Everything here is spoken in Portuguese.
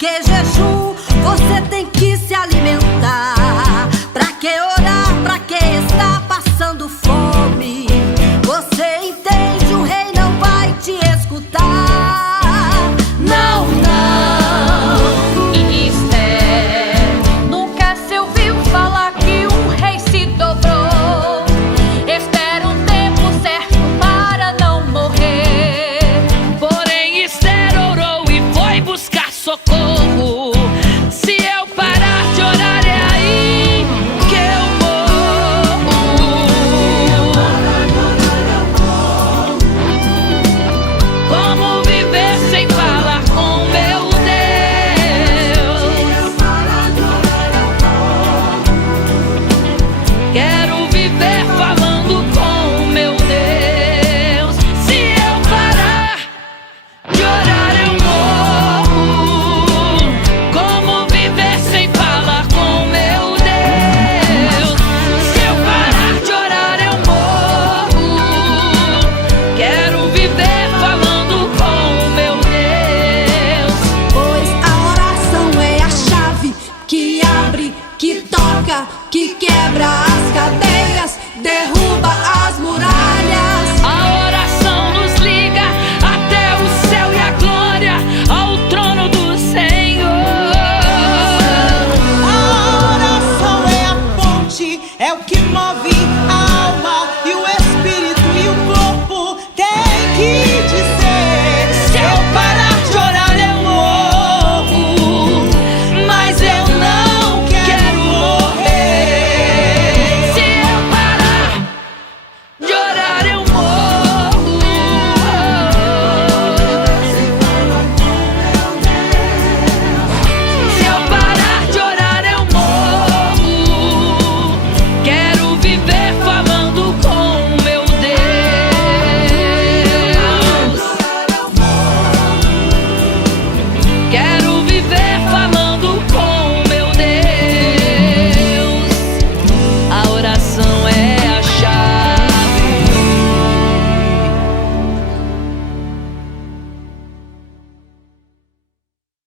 que jejum? Você tem que se alimentar. Pra que orar? Pra que estar passando fome? Você entende, o rei não vai te escutar. Não, não. E Esther, nunca se ouviu falar que um rei se dobrou. Espera um tempo certo para não morrer. Porém Esther orou e foi buscar socorro.